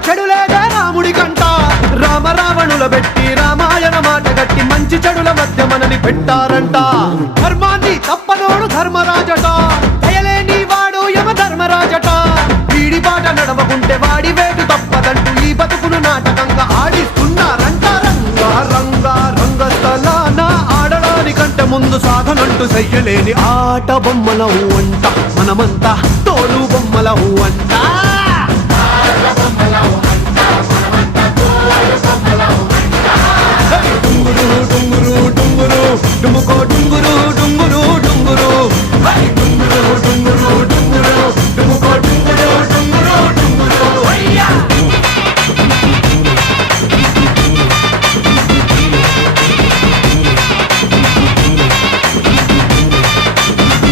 కూడా చెడులేదే రాముడి కంట. రామ రావణుల పెట్టి రామాయణ మాట గట్టి మంచి చెడుల మధ్య మనని పెట్టారంట. ధర్మాన్ని తప్పనోడు ధర్మరాజట. దయలేని వాడు యమ ధర్మరాజట వీడి పాట నడవకుంటే వాడి వేటు తప్పదంటూ ఈ బతుకును నాటకంగా ఆడిస్తున్నారంట రంగా రంగా రంగస్థలాన ఆడడానికంటే ముందు సాధనంటూ చెయ్యలేని ఆట బొమ్మల అంట మనమంతా తోలు బొమ్మల అంట డుంగురు